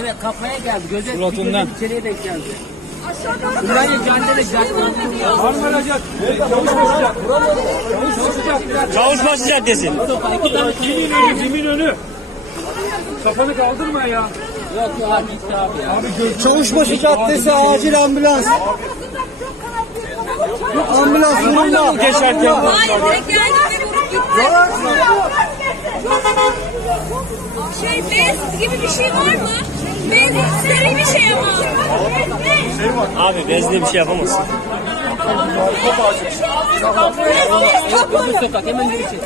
Evet kafaya geldi. Göze Suratından. bir içeriye denk geldi. Burayı candele cadde. Marmara Caddesi. Çavuşbaşı Caddesi. İki tane Kimin önü, kimin önü? Kafanı kaldırma ya. Yok yok abi gitti abi ya. Çavuşbaşı Caddesi acil ambulans. Ambulans vurulma. Geçerken Hayır direkt geldikleri vurup gitti. Şey bez gibi bir şey var mı? Bez seri bir şey ama. abi bezli bir şey yapamazsın. Öbür sokak hemen girişi.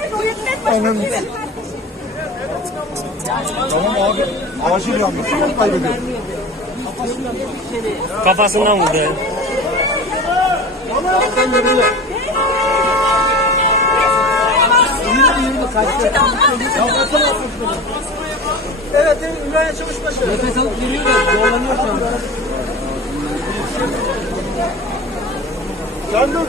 Tamam abi. Kafasından vurdu. Evet, Ümraniye Çavuşbaşı. Nefes alıp veriyor da zorlanıyor şu anda. Sen dur.